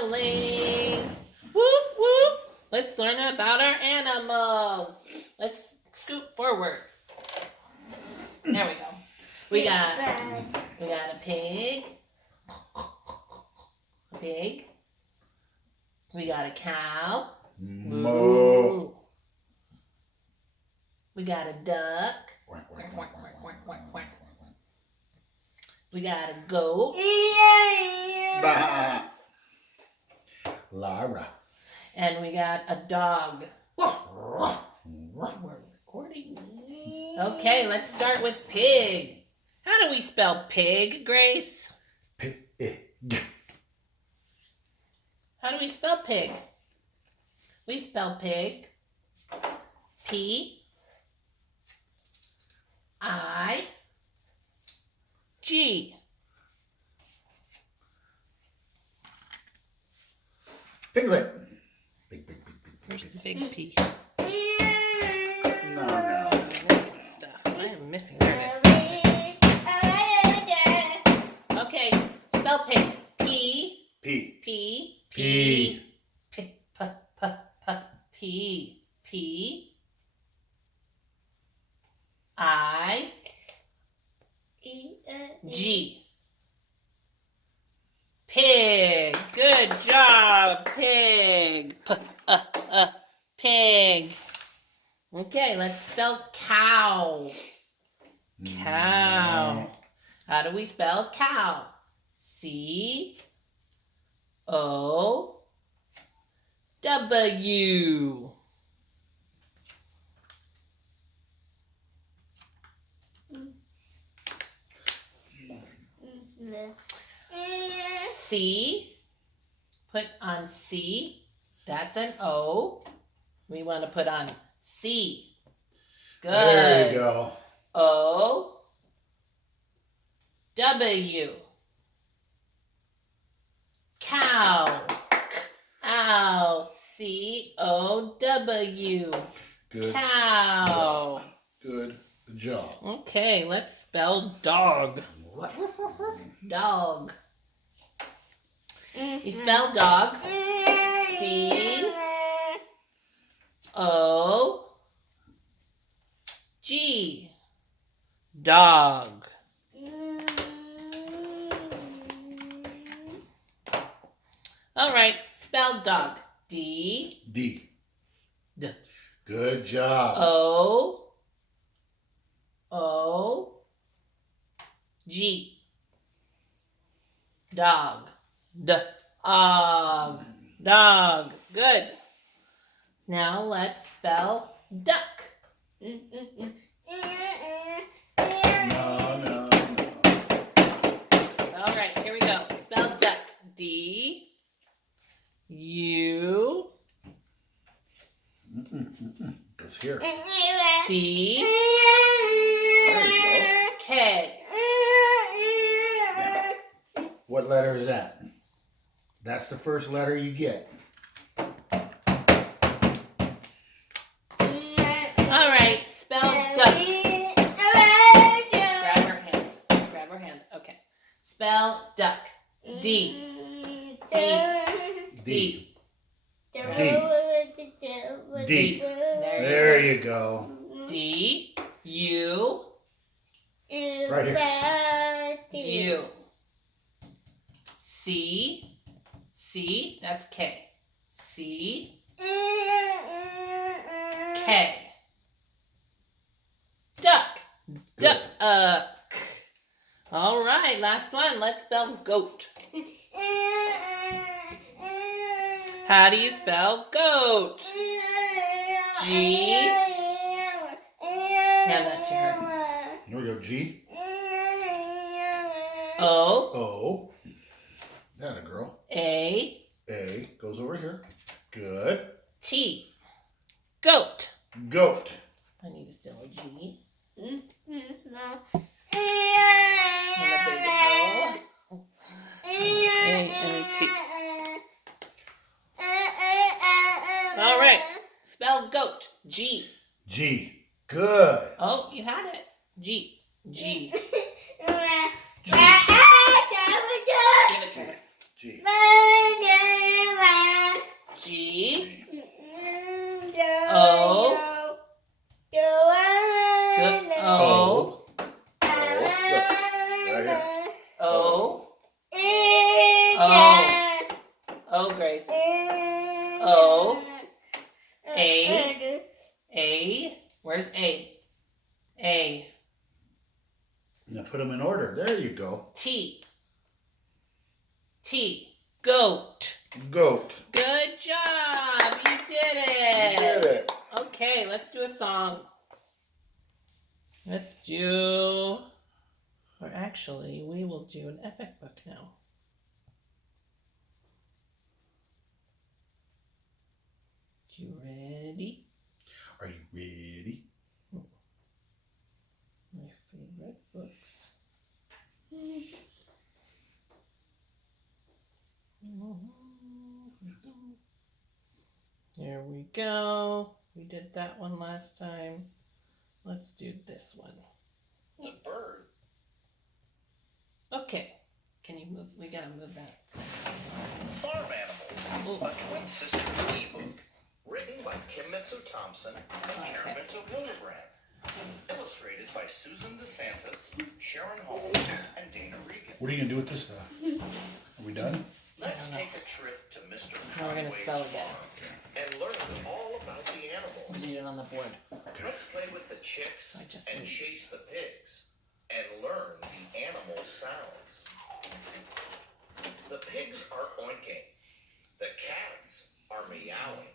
spelling. Whoop, whoop. Let's learn about our animals. Let's scoot forward. There we go. We got a pig. Pig. We got a cow. Moo. We got a duck. We got a goat. Bah. Lara. And we got a dog. We're recording. Okay, let's start with pig. How do we spell pig, Grace? Pig. How do we spell pig? We spell pig P-I-G. Piglet. Big. Where's the big P? No. I'm missing stuff. I am missing this. Okay, spell pig. P. P. P. P. P. P. P. I. G. Pig. Good job, pig. Pig. Okay, let's spell cow. Cow. How do we spell cow? C-O-W. C, put on C, that's an O. We want to put on C. Good. There you go. O, W. Cow. Ow. C-O-W. Good. Cow. Good job. Okay, let's spell dog. Dog. You spell dog. D-O-G. Dog. All right, spell dog. D. D. D. Good job. O-O-G. Dog. Dog. Dog. Good. Now let's spell duck. No. All right, here we go. Spell duck. D-U. Goes here. C. There you go. K. What letter is that? That's the first letter you get. All right, spell duck. Grab her hand. Okay. Spell duck. D. D. D. D. There There you go. D. U. Right here. U. C. C. That's K. C. K. Duck. Duck. All right, last one. Let's spell goat. How do you spell goat? G. Hand that to her. Here we go. G. O. O. That a girl. A. A goes over here. Good. T. Goat. Goat. I need to still a G. No. And a big O. And a T. All right. Spell goat. G. G. Good. Oh, you had it. G. G. G. Give it to her. G. O, Grace. O. A. A. Where's A? A. Now put them in order. There you go. T. T. Goat. Goat. Good job. You did it. You did it. Okay, let's do a song. Let's do, or actually, we will do an epic book now. You ready? Are you ready? My favorite books. There we go. We did that one last time. Let's do this one. The bird. Okay. Can you move? We gotta move that. Farm Animals, a Twin Sisters ebook. Written by Kim Mitsu-Thompson and Karen Mitsu-Hildebrand. Illustrated by Susan DeSantis, Sharon Holmes, and Dana Regan. What are you going to do with this stuff? Are we done? Let's take a trip to Mr. Now we're gonna Conway's spell again. farm and learn all about the We animals. need it on the board. Let's play with the chicks I just and need- chase the pigs and learn the animal sounds. The pigs are oinking. The cats are meowing.